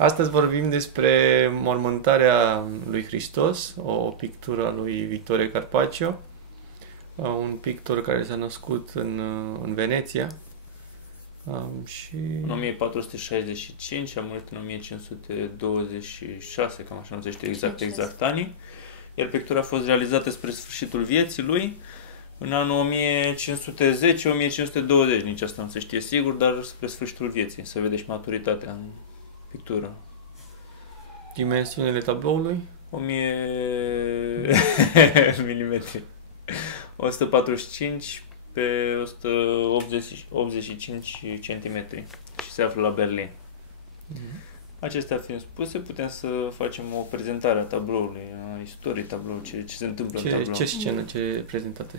Astăzi vorbim despre mormântarea lui Hristos, o pictură a lui Vittore Carpaccio, un pictor care s-a născut în Veneția și... În 1465, a murit în 1526, cam așa, nu știu exact anii, iar pictura a fost realizată spre sfârșitul vieții lui, în anul 1510-1520, nici asta nu se știe sigur, dar spre sfârșitul vieții, se vede și maturitatea în pictură. Dimensiunile tabloului? 1000 mm. 145 pe 185 cm și se află la Berlin. Acestea fiind spuse, putem să facem o prezentare a tabloului, a istoriei tabloului, ce se întâmplă în tablou. Ce scenă, ce prezentată?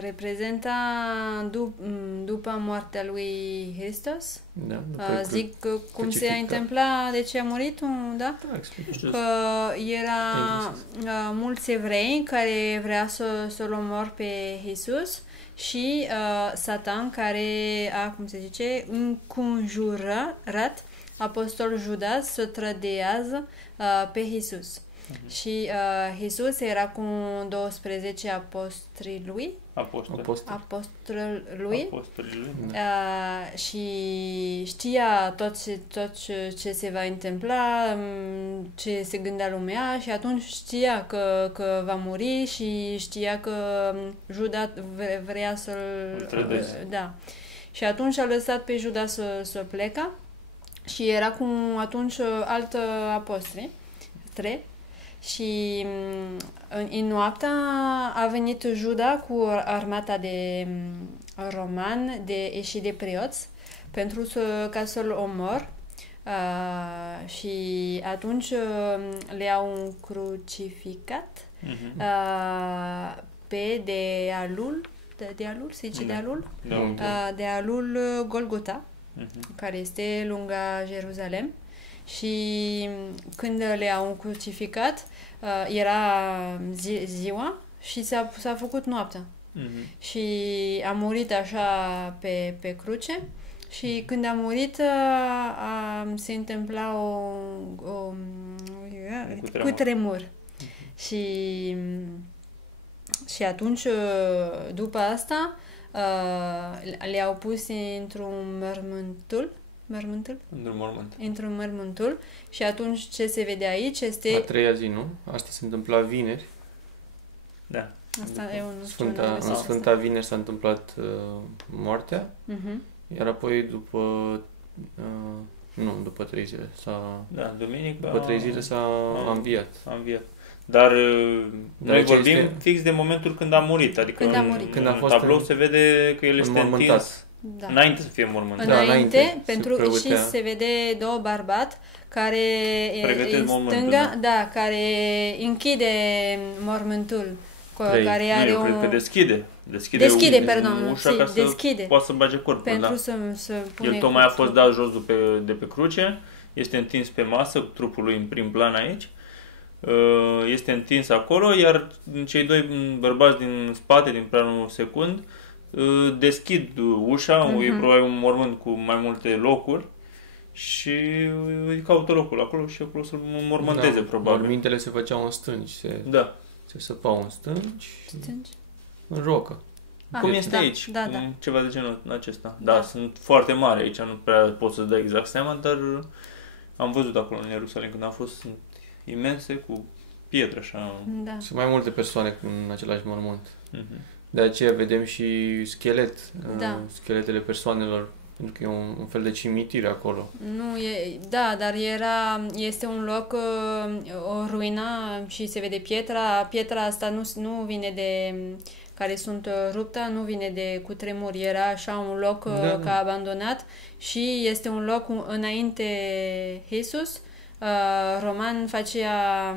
Reprezenta după moartea lui Hristos. Da, zic cum se întâmpla, de ce a murit, da? Că era mulți evrei care vrea să-l omor pe Iisus și Satan care a, cum se zice, înconjurat apostolul Judas să trădează pe Iisus. Și Iisus era cu 12 apostoli lui. Și știa tot ce se va întâmpla, ce se gândea lumea și atunci știa că va muri și știa că Judas vrea să-l trădeze. Da. Și atunci a lăsat pe Judas să pleca și era cu atunci altă apostoli, 3. Și în noaptea a venit Juda cu armata de roman și de preoți ca să-l omor. Și atunci le-au crucificat pe dealul, se zice dealul? Dealul Golgota, care este lângă Jerusalem. Și când le-au crucificat, era ziua și s-a făcut noaptea. Și a murit așa pe cruce și când a murit se întâmpla o cutremur. Și atunci, după asta, le-au pus într-un într-un mormântul și atunci ce se vede aici este... A treia zi, nu? Asta se întâmpla vineri. Da. Asta eu nu știu. În Sfânta Vineri s-a întâmplat moartea, iar apoi după 3 zile duminică. După 3 zile s-a înviat. Dar noi vorbim fix de momentul când a murit, adică când a fost tablou se vede că el este întins. Da. Înainte să fie mormântat. Înainte și se vede două bărbați care pregătesc stânga, care închide mormântul. Care are eu cred că deschide ușa ca să poată să bage corpul. Pentru să pune el tocmai a fost dat jos de pe cruce, este întins pe masă, cu trupul lui în prim plan aici, este întins acolo, iar cei doi bărbați din spate, din planul secund, deschid ușa, e probabil un mormânt cu mai multe locuri și îi caută locul acolo și acolo să-l mormânteze, probabil. Mormintele se făceau în stânci, se săpau în stânci, în rocă. Cum este aici, ceva de genul acesta. Da, sunt foarte mari aici, nu prea pot să dau exact seama, dar am văzut acolo în Ierusalim când am fost, sunt imense, cu pietre așa. Da. Sunt mai multe persoane în același mormânt. De aceea vedem și scheletele persoanelor, pentru că e un fel de cimitir acolo. Dar este un loc, o ruină și se vede pietra asta nu vine de, care sunt ruptă, nu vine de cutremur, era așa un loc ca abandonat și este un loc înainte Iisus, Roman facea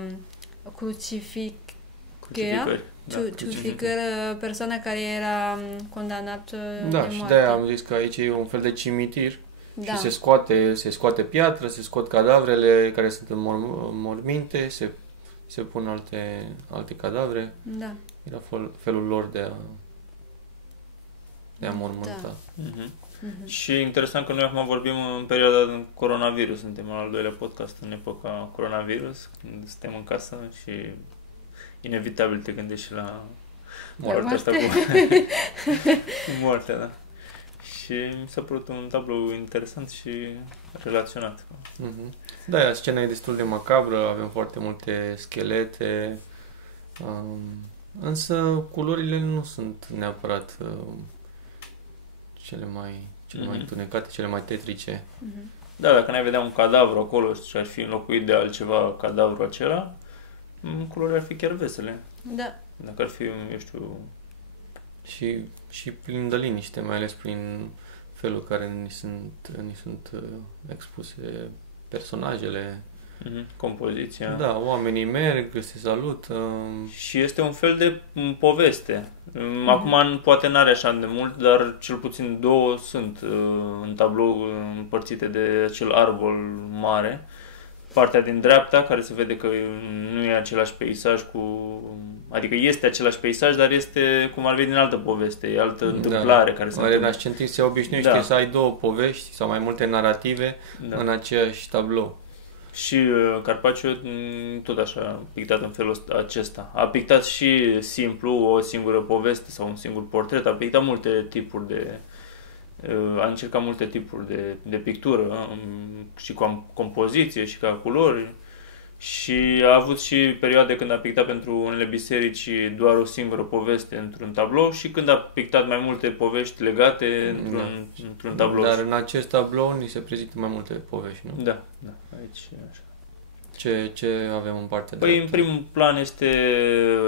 crucificări persoana care era condamnată de moarte. Și de-aia am zis că aici e un fel de cimitir și se scoate piatră, se scot cadavrele care sunt în morminte, se pun alte cadavre. Da. Era felul lor de a de a mormânta. Și interesant că noi acum vorbim în perioada de coronavirus, suntem în al doilea podcast în epoca coronavirus, când suntem în casă și inevitabil te gândești și la moartea asta cu moartea, da. Și mi s-a părut un tablou interesant și relaționat. Da, scena e destul de macabră, avem foarte multe schelete, însă culorile nu sunt neapărat cele mai întunecate, cele mai tetrice. Da, dacă n-ai vedea un cadavru acolo și ar fi înlocuit de altceva cadavru acela, culorile ar fi chiar vesele. Da. Dacă ar fi, eu știu... Și plin de liniște, mai ales prin felul în care ni sunt expuse personajele. Compoziția. Da, oamenii merg, se salută. Și este un fel de poveste. Acum poate n-are așa de mult, dar cel puțin două sunt în tablou împărțite de acel arbol mare. Partea din dreapta, care se vede că nu e același peisaj adică este același peisaj, dar este cum ar veni din altă poveste, e altă întâmplare care se întâmplă. Renascentist se obișnuiește să ai două povești sau mai multe narrative în aceeași tablou. Și Carpaccio tot așa a pictat în felul acesta. A pictat și simplu o singură poveste sau un singur portret, a pictat multe tipuri a încercat multe tipuri de pictură, și cu compoziție și ca culori. Și a avut și perioade când a pictat pentru unele biserici doar o singură poveste într-un tablou și când a pictat mai multe povești legate într-un tablou. Dar în acest tablou ni se prezintă mai multe povești, nu? Da, aici așa. Ce avem în partea dreaptă? În primul plan este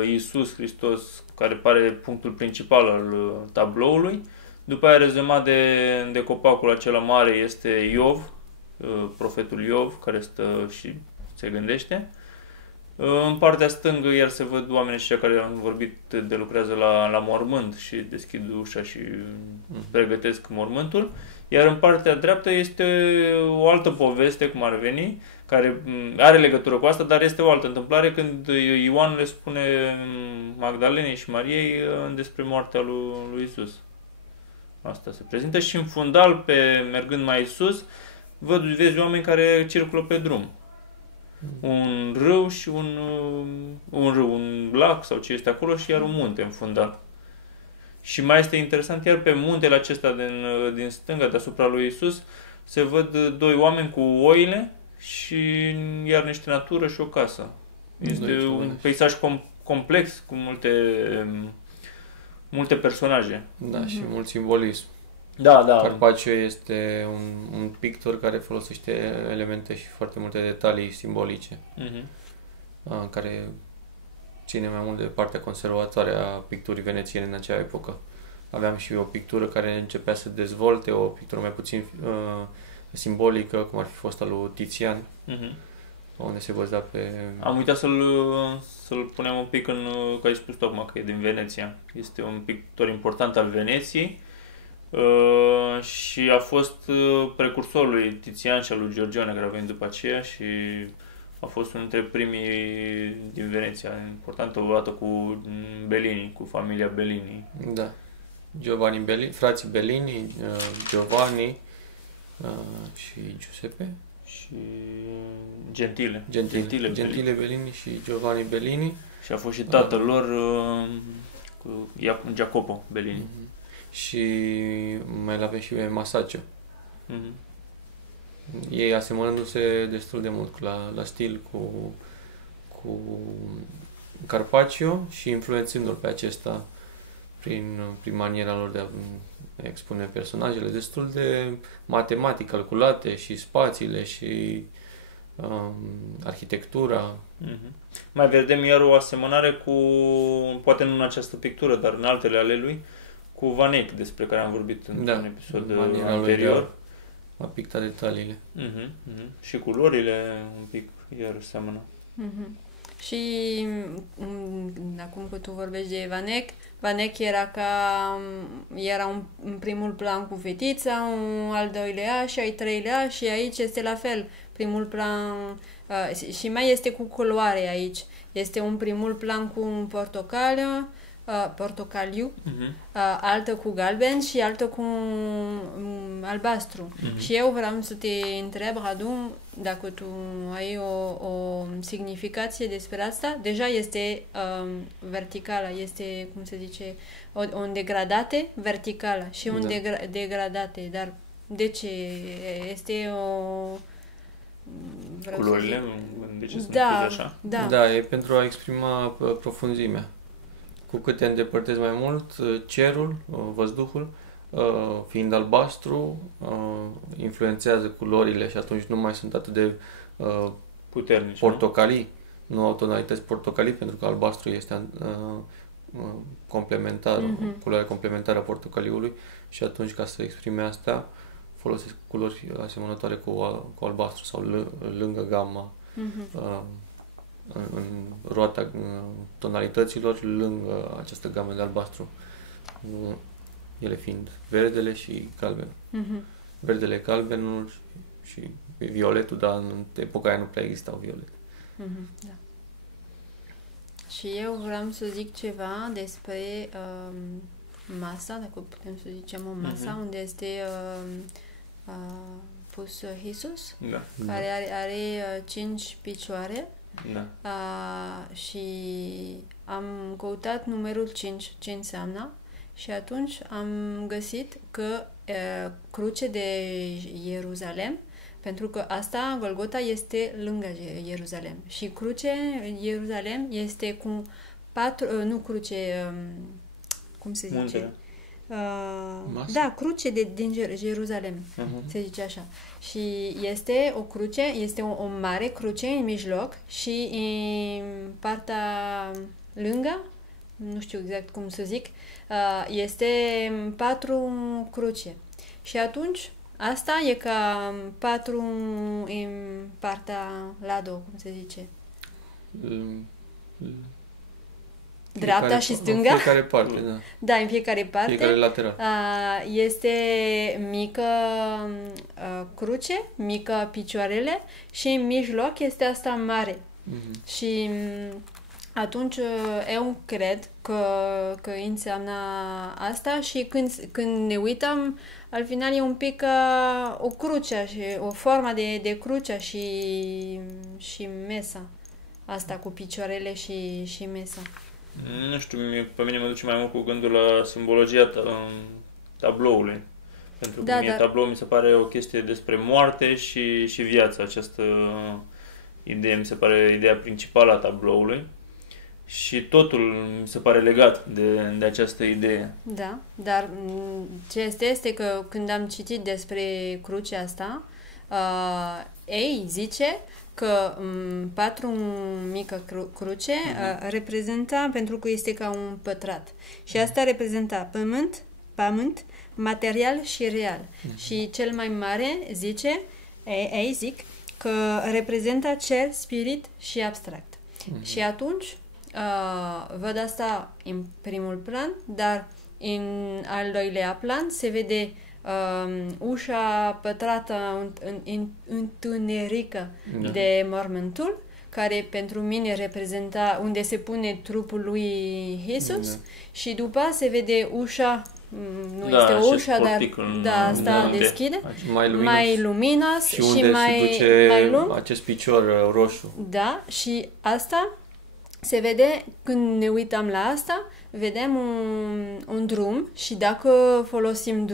Iisus Hristos, care pare punctul principal al tabloului. După aia, rezumat de copacul acela mare, este Iov, profetul Iov, care stă și se gândește. În partea stângă iar se văd oamenii ăștia care am vorbit de lucrează la mormânt și deschid ușa și pregătesc mormântul. Iar în partea dreaptă este o altă poveste, cum ar veni, care are legătură cu asta, dar este o altă întâmplare când Ioan le spune Magdalenei și Mariei despre moartea lui Iisus. Asta se prezintă și în fundal, mergând mai sus, vezi oameni care circulă pe drum. Un râu și un lac sau ce este acolo și iar un munte în fundal. Și mai este interesant, iar pe muntele acesta din stânga, deasupra lui Iisus, se văd doi oameni cu oile și iar niște natură și o casă. Este un peisaj complex cu multe personaje. Da, și mult simbolism. Da. Carpaccio este un pictor care folosește elemente și foarte multe detalii simbolice, care ține mai mult de partea conservatoare a picturii venețiene în acea epocă. Aveam și o pictură care începea să dezvolte, o pictură mai puțin simbolică, cum ar fi fost al lui Tizian, unde se văzea pe... Am uitat să-l punem un pic că ai spus tu acum că e din Veneția. Este un pictor important al Veneției și a fost precursorul lui Tizian și al lui Giorgione, care a venit după aceea și a fost unul dintre primii din Veneția, important odată cu Bellini, cu familia Bellini. Da. Giovanni Bellini, frații Bellini, Giovanni și Giuseppe și Gentile Bellini și Giovanni Bellini. Și a fost și tatăl lor cu Jacopo Bellini. Și mai avem și Masaccio. Ei asemănându-se destul de mult la stil cu Carpaccio și influențându-l pe acesta prin maniera lor de a expune personajele destul de matematic calculate și spațiile și arhitectura. Mai vedem iar o asemănare cu, poate nu în această pictură, dar în altele ale lui, cu Van Eyck, despre care am vorbit într-un episod anterior. A pictat detaliile. Și culorile un pic iar seamănă. Și acum că tu vorbești de Van Eyck era în primul plan cu fetița, un al doilea și al treilea și aici este la fel. Primul plan și mai este cu culoare aici. Este un primul plan cu un portocaliu, portocaliu, altă cu galben și altă cu albastru. Și eu vreau să te întreb, Radu, dacă tu ai o semnificație despre asta. Deja este verticală, este, cum se zice, o degradate verticală și un degradate, dar de ce? Este o... Culorile? De ce sunt așa? Da, e pentru a exprima profunzimea. Cu cât te îndepărtezi mai mult, cerul, văzduhul, fiind albastru, influențează culorile și atunci nu mai sunt atât de puternici, portocalii, nu au tonalități portocalii, pentru că albastru este complementar, culoarea complementară a portocaliului și atunci, ca să exprime asta, folosesc culori asemănătoare cu albastru sau lângă gama în roata tonalităților, lângă această gamă de albastru, ele fiind verdele și galbenul. Verdele, galbenul și violetul, dar în epoca aia nu prea existau violete. Da. Și eu vreau să zic ceva despre masa, dacă putem să zicem o masa, unde este pus Iisus, care are 5 picioare. Și am căutat numărul 5, ce înseamnă, și atunci am găsit că cruce de Ierusalem, pentru că asta, Golgota, este lângă Ierusalem și cruce Ierusalem este cu 4, nu cruce, cum se zice? Muntele. Da, cruce din Ierusalem, se zice așa. Și este o cruce, este o mare cruce în mijloc și în partea lângă, nu știu exact cum să zic, este 4 cruce. Și atunci asta e ca 4 în partea lado, cum se zice? Dreapta și stânga? În fiecare parte, da. Da, în fiecare parte. Fiecare lateral. Este mică cruce, mică picioarele și în mijloc este asta mare. Și atunci eu cred că înseamnă asta și când ne uităm, al final e un pic o cruce, și o formă de cruce și mesa. Asta cu picioarele și mesa. Nu știu, pe mine mă duce mai mult cu gândul la simbologia tabloului. Pentru că mie tablou mi se pare o chestie despre moarte și viață. Această idee mi se pare ideea principală a tabloului și totul mi se pare legat de această idee. Da, dar ce este că când am citit despre crucea asta, ei zice că 4 mică cruce reprezenta, pentru că este ca un pătrat. Și asta reprezenta pământ, material și real. Și cel mai mare zic că reprezenta cer, spirit și abstract. Și atunci văd asta în primul plan, dar în al doilea plan se vede ușa pătrată întunerică de mormântul, care pentru mine reprezenta unde se pune trupul lui Iisus, și după se vede ușa, nu este o ușă, dar asta deschide, mai luminos și unde se duce acest picior roșu. Da, și asta se vede, când ne uităm la asta, vedem un drum și dacă folosim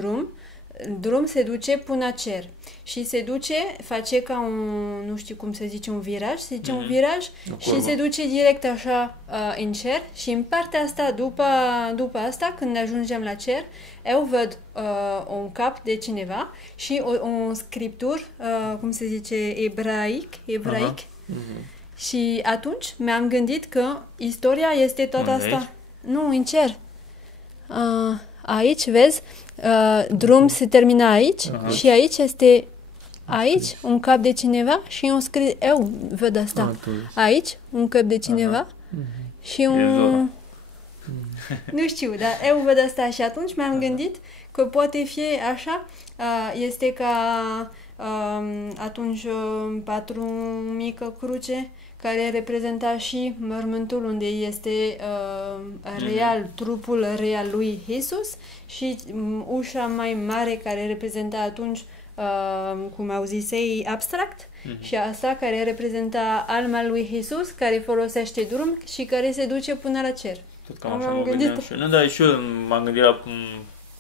drum se duce până cer și se duce, face ca un, nu știu cum se zice, un viraj, se zice un viraj și se duce direct așa în cer și în partea asta, după asta, când ajungem la cer, eu văd un cap de cineva și o scriptură, cum se zice, ebraic. Și atunci mi-am gândit că istoria este tot asta. Aici? Nu, în cer. Aici, vezi, drum se termină aici și aici este un cap de cineva și un scris. Eu văd asta. Aici, un cap de cineva și un... Nu știu, dar eu văd asta și atunci mi-am gândit că poate fi așa, este ca atunci patru mică cruce care reprezenta și mormântul unde este real, trupul real lui Isus și ușa mai mare care reprezenta atunci, cum au zis ei, abstract, și asta care reprezenta alma lui Isus, care folosește drum și care se duce până la cer. Tot cam așa mă gândeam și eu. Nu, dar și eu m-am gândit la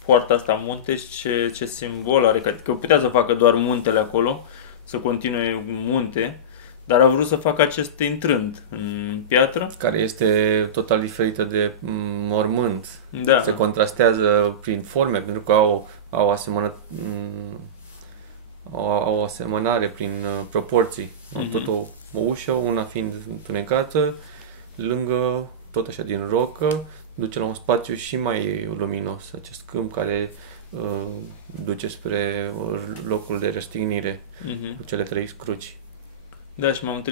poarta asta munte și ce simbol are, că putea să facă doar muntele acolo, să continue munte, dar a vrut să facă acest intrând în piatră. Care este total diferită de mormânt. Da. Se contrastează prin forme, pentru că au o asemănare prin proporții. Tot o ușă, una fiind întunecată, lângă, tot așa din rocă, duce la un spațiu și mai luminos, acest câmp care duce spre locul de răstignire cu cele 3 cruci. Da, și m-am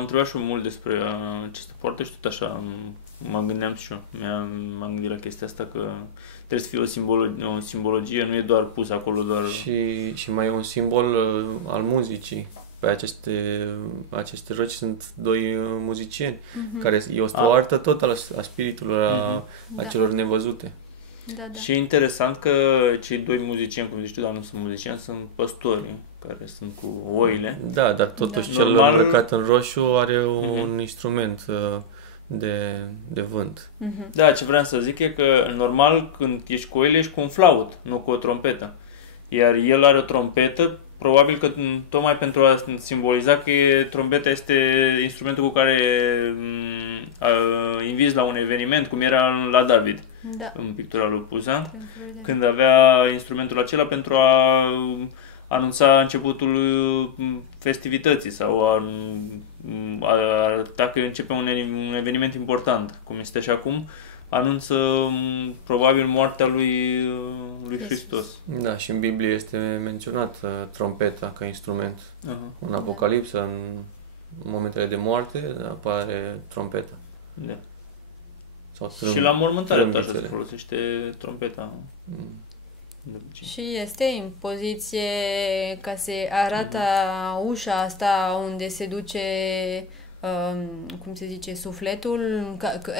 întrebat și eu mult despre această poartă și tot așa mă gândeam și eu. M-am gândit la chestia asta că trebuie să fie o simbologie, nu e doar pus acolo doar... Și mai e un simbol al muzicii. Pe aceste roci sunt 2 muzicieni, care e o artă tot a spiritului, a celor nevăzute. Da. Și e interesant că cei 2 muzicieni, cum zici tu, dar nu sunt muzicieni, sunt păstori care sunt cu oile. Da, dar totuși cel îmbrăcat în roșu are un instrument de vânt. Da, ce vreau să zic e că normal când ești cu oile ești cu un flaut, nu cu o trompetă. Iar el are o trompetă, probabil că tocmai pentru a simboliza că trompeta este instrumentul cu care invizi la un eveniment, cum era la David, în pictura lui Puza, când avea instrumentul acela pentru a anunța începutul festivității sau a arăta că începe un eveniment important, cum este și acum, anunță probabil moartea lui Hristos. Da, și în Biblie este menționată trompeta ca instrument. În Apocalipsă, în momentele de moarte, apare trompeta. Da. Și la mormântare așa se folosește trompeta. Și este în poziție ca se arată ușa asta unde se duce, cum se zice, sufletul.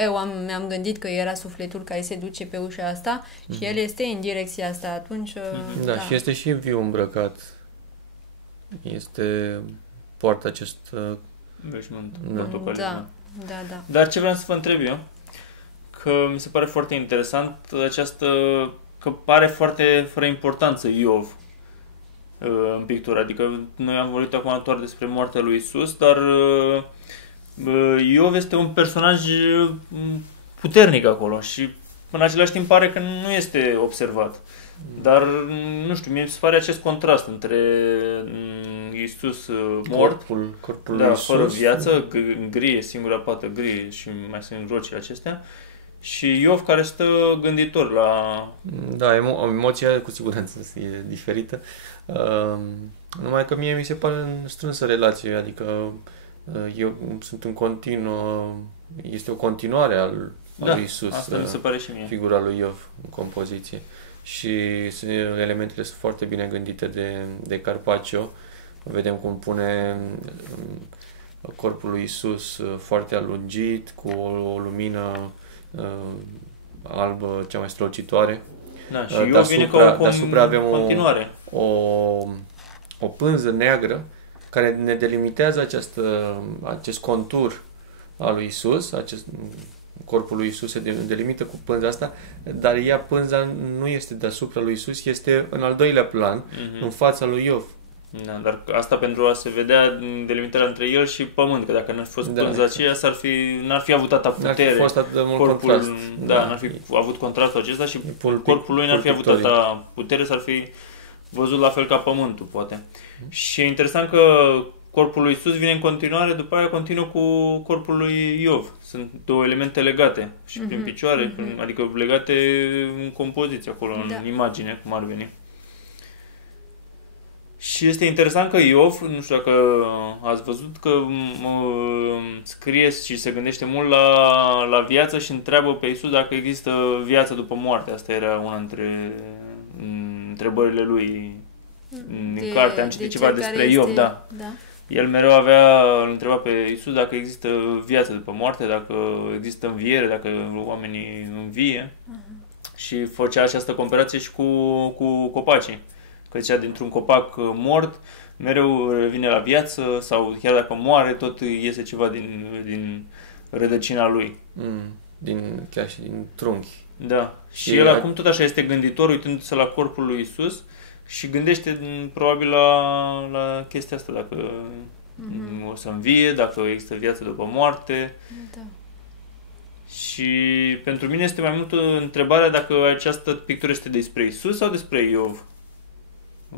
Eu mi-am gândit că era sufletul care se duce pe ușa asta și el este în direcția asta atunci. Da, și este și viu îmbrăcat. Poartă acest veșmânt. Da. Dar ce vreau să vă întreb eu, că mi se pare foarte interesant că pare foarte fără importanță Iov în pictură. Adică noi am vorbit acum doar despre moartea lui Isus, dar Iov este un personaj puternic acolo și în același timp pare că nu este observat. Dar, nu știu, mie mi se pare acest contrast între Iisus mort, corpul lui Iisus, fără viață, gri, singura pată gri și mai sunt rocile acestea, și Iov care stă gânditor la... Da, emoția cu siguranță e diferită. Numai că mie mi se pare în strânsă relație, adică eu sunt în continuă, este o continuare a lui Iisus, asta mi se pare și mie. Figura lui Iov în compoziție. Și elementele sunt foarte bine gândite de Carpaccio. Vedem cum pune corpul lui Iisus foarte alungit, cu o lumină albă cea mai strălucitoare. Da, și eu vine ca deasupra avem o pânză neagră care ne delimitează acest contur al lui Iisus, corpul lui Iisus se delimită cu pânza asta, dar pânza nu este deasupra lui Iisus, este în al doilea plan, în fața lui Iov. Da, dar asta pentru a se vedea delimitarea între el și pământ, că dacă n-ar fi fost pânza aceea, n-ar fi avut atâta putere. N-ar fi fost atât de mult contrast. Da, n-ar fi avut contrastul acesta și corpul lui n-ar fi avut atâta putere, s-ar fi văzut la fel ca pământul, poate. Și e interesant că corpul lui Iisus vine în continuare, după aia continuă cu corpul lui Iov. Sunt 2 elemente legate și prin picioare, adică legate în compoziție acolo, în imagine, cum ar veni. Și este interesant că Iov, nu știu dacă ați văzut, că scrie și se gândește mult la viață și întreabă pe Iisus dacă există viață după moarte. Asta era una dintre întrebările lui din carte. Am citit ceva despre Iov, da. El mereu îl întreba pe Iisus dacă există viață după moarte, dacă există înviere, dacă oamenii învie. Și făcea această comparație și cu copacii. Că zicea, dintr-un copac mort, mereu revine la viață sau chiar dacă moare, tot iese ceva din rădăcina lui. Chiar și din trunchi. Da. Și el acum tot așa este gânditor, uitându-se la corpul lui Iisus și gândește probabil la chestia asta, dacă o să învie, dacă există viață după moarte. Da. Și pentru mine este mai mult întrebarea dacă această pictură este despre Iisus sau despre Iov.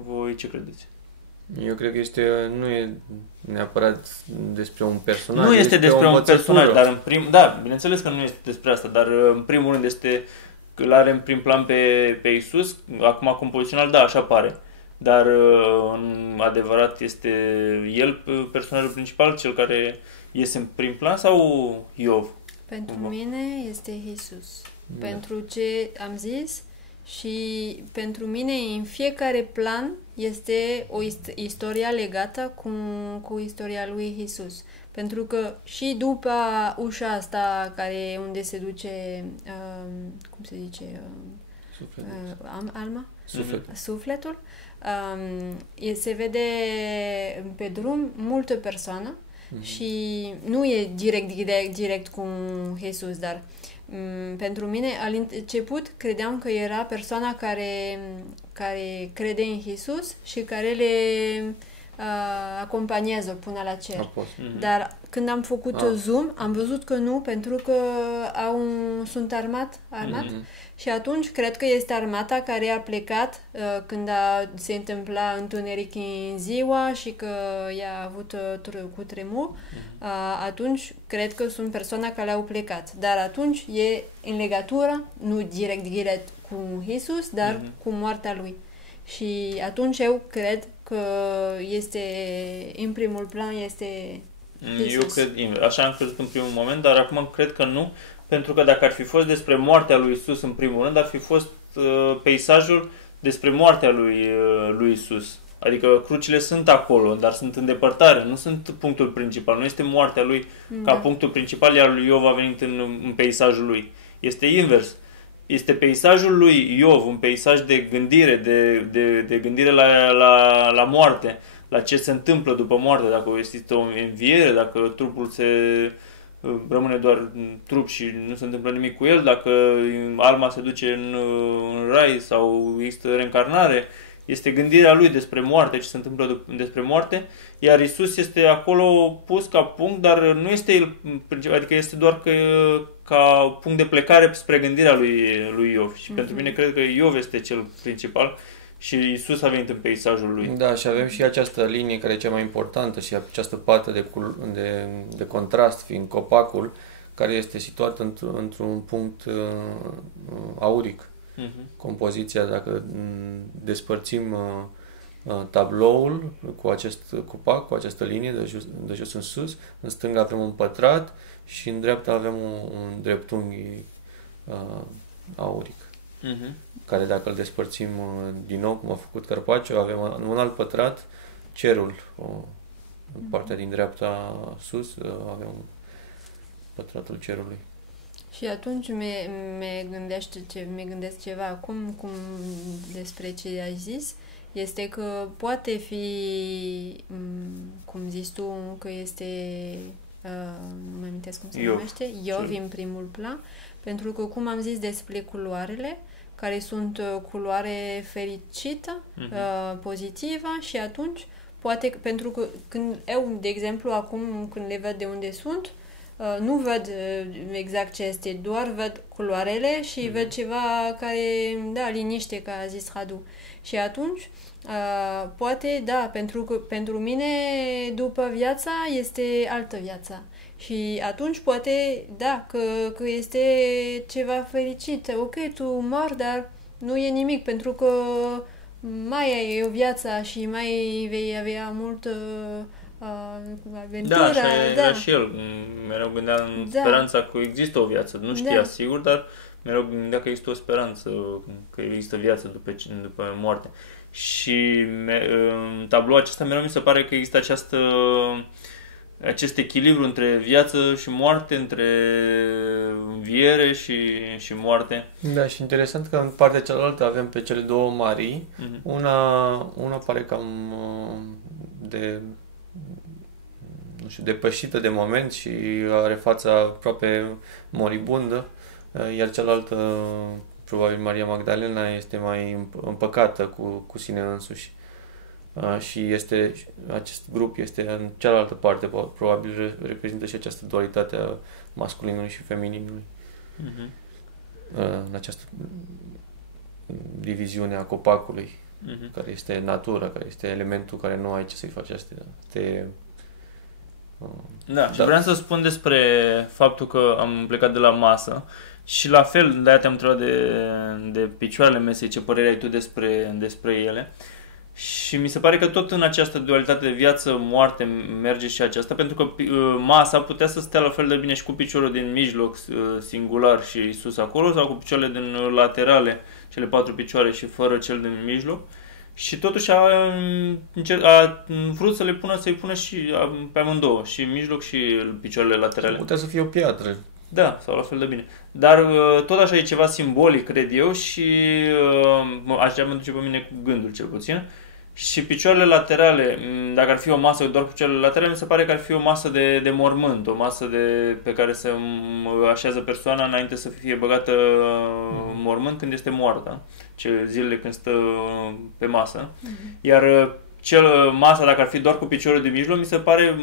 Voi ce credeți? Eu cred că nu e neapărat despre un personaj. Nu este despre un personaj, dar da, bineînțeles că nu este despre asta, dar în primul rând îl are în prim plan pe Iisus, acum compozițional, da, așa pare. Dar în adevărat este el personajul principal, cel care iese în prim plan sau Iov? Pentru mine este Iisus. Da. Pentru ce am zis și pentru mine în fiecare plan este o istorie legată cu istoria lui Iisus. Pentru că și după ușa asta unde se duce, cum se zice, alma? Sufletul. Se vede pe drum multă persoană și nu e direct cu Iisus, dar pentru mine, al început, credeam că era persoana care crede în Iisus și care le acompaniază până la cer. Dar când am făcut zoom, am văzut că nu, pentru că sunt armat și atunci cred că este armata care a plecat când se întâmpla întuneric în ziua și că i-a avut cutremur. Atunci cred că sunt persoana care au plecat. Dar atunci e în legătură, nu direct cu Iisus, dar cu moartea lui. Și atunci eu cred că este, în primul plan, este Iisus. Eu cred, așa am crezut în primul moment, dar acum cred că nu, pentru că dacă ar fi fost despre moartea lui Iisus în primul rând, ar fi fost peisajul despre moartea lui Iisus. Adică crucile sunt acolo, dar sunt în depărtare, nu sunt punctul principal, nu este moartea lui ca punctul principal, iar lui Iov a venit în peisajul lui. Este invers. Este peisajul lui Iov, un peisaj de gândire, de gândire la moarte, la ce se întâmplă după moarte, dacă există o înviere, dacă trupul rămâne doar trup și nu se întâmplă nimic cu el, dacă alma se duce în rai sau există reîncarnare. Este gândirea lui despre moarte, ce se întâmplă despre moarte, iar Iisus este acolo pus ca punct, dar nu este el principal, adică este doar ca punct de plecare spre gândirea lui Iov. Și pentru mine cred că Iov este cel principal și Iisus a venit în peisajul lui. Da, și avem și această linie care e cea mai importantă și această pată de contrast, fiind copacul, care este situat într-un punct auric. Compoziția, dacă despărțim tabloul cu acest copac, cu această linie de jos în sus, în stânga avem un pătrat și în dreapta avem un dreptunghi auric, care dacă îl despărțim din nou, cum a făcut Carpaccio, avem un alt pătrat, cerul, în partea din dreapta sus, avem pătratul cerului. Și atunci mi gândesc ceva acum despre ce ai zis, este că poate fi, cum zici tu, că este, nu mai amintesc cum se numește, Iov în primul plan, pentru că, cum am zis despre culoarele, care sunt culoare fericită, pozitivă și atunci, poate, pentru că când eu, de exemplu, acum când le văd de unde sunt, nu văd exact ce este, doar văd culoarele și văd ceva care, da, liniște, ca a zis Radu. Și atunci, poate, da, pentru că pentru mine, după viața, este altă viață. Și atunci, poate, da, că este ceva fericit. Ok, tu mori, dar nu e nimic, pentru că mai ai o viață și mai vei avea mult aventură. Da, era și el. Mereu gândea în speranța că există o viață. Nu știa sigur, dar mereu gândea că există o speranță, că există viață după moarte. Și în tablou acesta mereu mi se pare că există acest echilibru între viață și moarte, între înviere și moarte. Da, și interesant că în partea cealaltă avem pe cele două Marii. Una pare cam depășită de moment și are fața aproape moribundă, iar cealaltă, probabil Maria Magdalena, este mai împăcată cu sine însuși. Și acest grup este în cealaltă parte, probabil reprezintă și această dualitate a masculinului și femininului. În această diviziune a copacului, care este natura, care este elementul care nu ai ce să-i faci astea. Și vreau să spun despre faptul că am plecat de la masă și la fel, de-aia te-am întrebat de picioarele mesei, ce părere ai tu despre ele. Și mi se pare că tot în această dualitate de viață-moarte merge și aceasta, pentru că masa putea să stea la fel de bine și cu piciorul din mijloc singular și sus acolo, sau cu picioarele din laterale, cele 4 picioare și fără cel din mijloc. Și totuși a vrut să-i pună și pe amândouă, și în mijloc și picioarele laterale. Putea să fie o piatră. Da, sau la fel de bine. Dar tot așa e ceva simbolic, cred eu, și așa mă duce pe mine cu gândul, cel puțin. Și picioarele laterale, dacă ar fi o masă doar cu picioarele laterale, mi se pare că ar fi o masă de mormânt, o masă pe care se așează persoana înainte să fie băgată în mormânt când este moartă, zilele când stă pe masă. Iar masa, dacă ar fi doar cu piciorul de mijloc, mi se pare,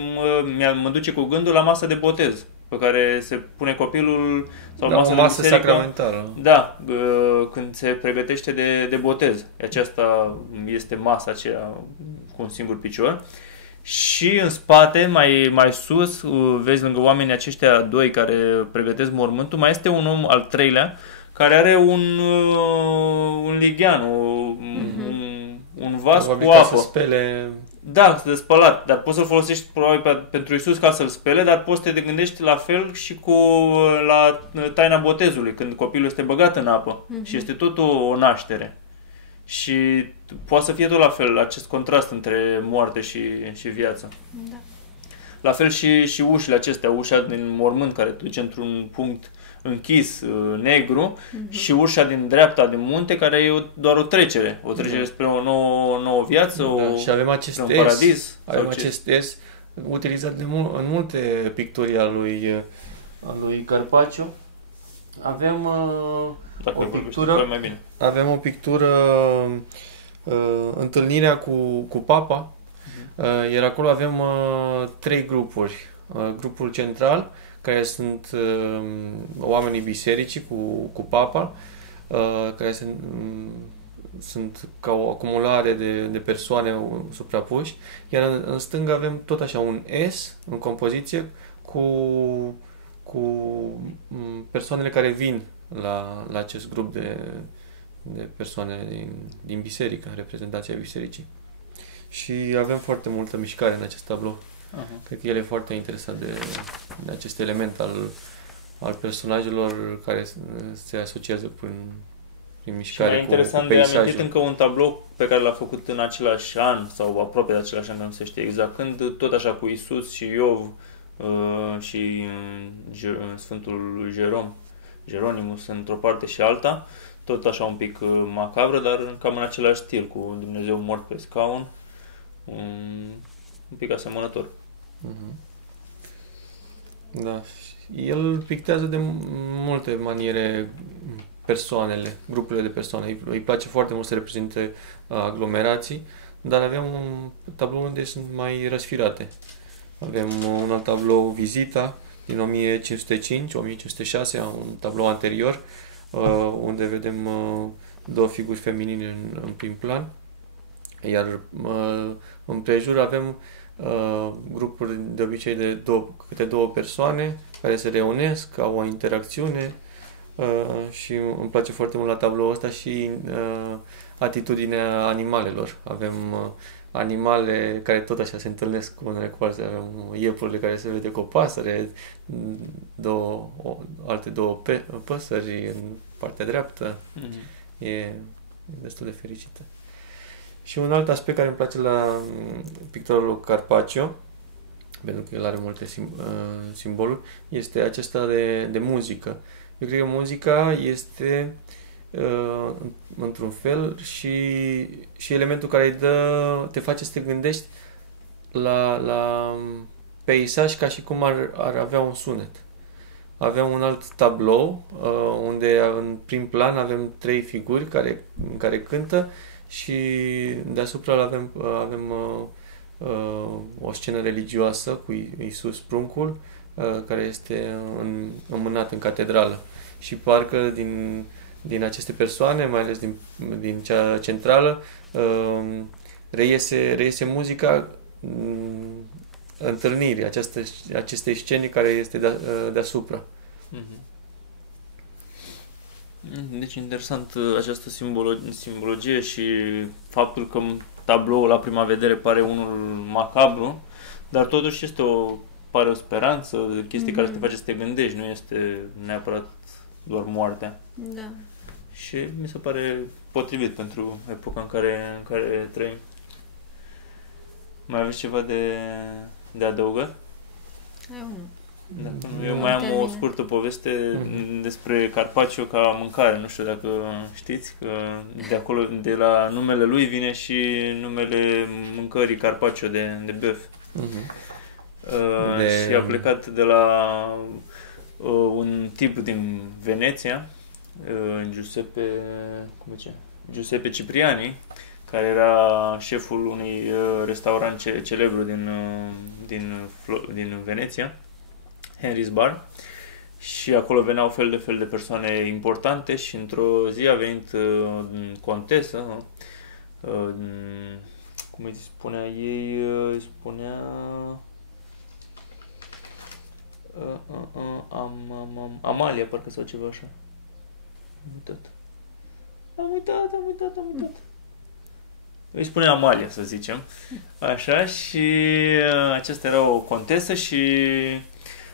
mă duce cu gândul la masa de botez, pe care se pune copilul, sau o masă sacramentală. Da, când se pregătește de botez. Aceasta este masa aceea cu un singur picior. Și în spate, mai sus, vezi lângă oamenii aceștia doi care pregătesc mormântul, mai este un om al treilea care are un lighean, un vas cu apă. Să spele... Da, de spălat, dar poți să-l folosești probabil pentru Iisus ca să-l spele, dar poți să te gândești la fel și la taina botezului, când copilul este băgat în apă și este tot o naștere. Și poate să fie tot la fel, acest contrast între moarte și viață. Da. La fel și ușile acestea, ușa din mormânt care te duce într-un punct închis, negru, și ușa din dreapta din munte, care e doar o trecere spre o nouă viață, și avem acest un paradis. Avem acest S utilizat în multe picturi al lui Carpaccio. Avem o pictură, întâlnirea cu Papa, iar acolo avem 3 grupuri. Grupul central, care sunt oamenii bisericii cu Papa, care sunt ca o acumulare de persoane suprapuși, iar în stânga avem tot așa un S în compoziție cu persoanele care vin la acest grup de persoane din biserică, reprezentația bisericii. Și avem foarte multă mișcare în acest tablou. Cred că el e foarte interesat de acest element al personajelor care se asociază prin mișcare cu peisajul. Mi-am amintit încă un tablou pe care l-a făcut în același an, sau aproape de același an, nu se știe exact când, tot așa cu Iisus și Iov și Sfântul lui Jeronimus într-o parte și alta, tot așa un pic macabră, dar cam în același stil, cu Dumnezeu mort pe scaun, un pic asemănător. Da. El pictează de multe maniere persoanele, grupurile de persoane. Îi place foarte mult să reprezinte aglomerații, dar avem un tablou unde sunt mai răsfirate. Avem un alt tablou, Vizita, din 1505-1506, un tablou anterior, unde vedem 2 figuri feminine în prim plan. Iar în prejur avem grupuri de obicei de câte 2 persoane care se reunesc, au o interacțiune, și îmi place foarte mult la tabloul ăsta și atitudinea animalelor. Avem animale care tot așa se întâlnesc cu unele cu alții. Avem iepurile care se vede cu o pasăre, alte două păsări în partea dreaptă. E destul de fericită. Și un alt aspect care îmi place la pictura lui Carpaccio, pentru că el are multe simboluri, este acesta de muzică. Eu cred că muzica este într-un fel și elementul care te face să te gândești la peisaj ca și cum ar avea un sunet. Avem un alt tablou unde în prim plan avem 3 figuri care cântă și deasupra avem o scenă religioasă cu Iisus pruncul care este înmânat în catedrală. Și parcă din aceste persoane, mai ales din cea centrală, reiese muzica întâlnirii, acestei scene care este deasupra. Deci interesant această simbologie și faptul că tabloul la prima vedere pare unul macabru, dar totuși pare o speranță, chestii care te face să te gândești, nu este neapărat doar moartea. Da. Și mi se pare potrivit pentru epoca în care trăim. Mai aveți ceva de adăugat? Eu nu. Eu mai am o scurtă poveste despre Carpaccio ca mâncare. Nu știu dacă știți că de acolo, de la numele lui vine și numele mâncării Carpaccio de băf. Și a plecat de la un tip din Veneția, Giuseppe Cipriani, care era șeful unui restaurant celebru din Veneția, Henry's Bar, și acolo veneau fel de persoane importante și într-o zi a venit contesă, cum îi spunea ei, Amalia, parcă, sau ceva așa. Am uitat. Îi spune Amalia, să zicem. Așa, și aceasta era o contesă și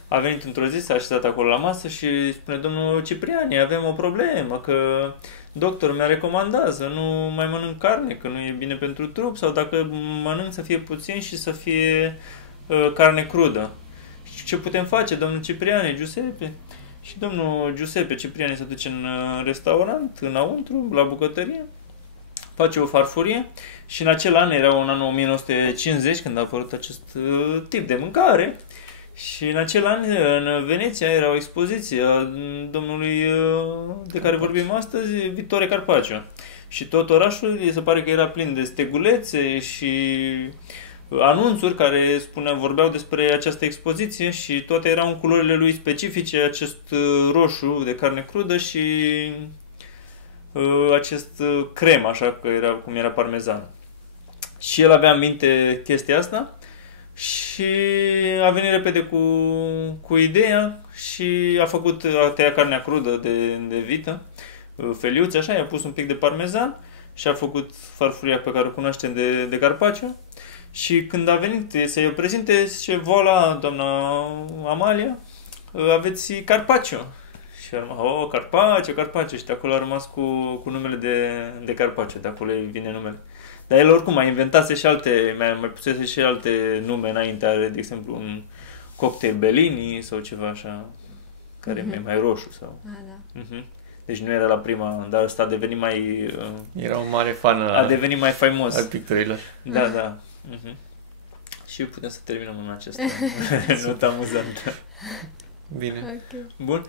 a venit într-o zi, s-a așezat acolo la masă și spune: domnul Cipriani, avem o problemă, că doctorul mi-a recomandat să nu mai mănânc carne, că nu e bine pentru trup, sau dacă mănânc să fie puțin și să fie carne crudă. Și ce putem face, domnul Cipriani, Giuseppe? Și domnul Giuseppe Cipriani se duce în restaurant, înăuntru, la bucătărie, face o farfurie și în acel an, era un an 1950, când a apărut acest tip de mâncare, și în acel an, în Veneția, era o expoziție a domnului de care vorbim astăzi, Vittore Carpaccio. Și tot orașul, se pare că era plin de stegulețe și anunțuri care vorbeau despre această expoziție și toate erau în culorile lui specifice, acest roșu de carne crudă și acest crem, așa cum era parmezan. Și el avea în minte chestia asta și a venit repede cu ideea și a tăiat carnea crudă de vită, feliuțe, așa, i-a pus un pic de parmezan și a făcut farfuria pe care o cunoaștem de Carpaccio. Și când a venit să-i o prezinte, zice: voila, doamna Amalia, aveți Carpaccio. Și a rămas: Carpaccio. Și de acolo a rămas cu numele de Carpaccio, de acolo vine numele. Dar el oricum mai inventase și mai pusese și alte nume înainte, are, de exemplu, un cocktail Bellini sau ceva așa, care e mai roșu sau. Da. Deci nu era la prima, dar ăsta a devenit mai... Era un mare fan a devenit mai faimos al picturilor. Da. Și putem să terminăm în această notă amuzantă. Bine. Okay. Bun.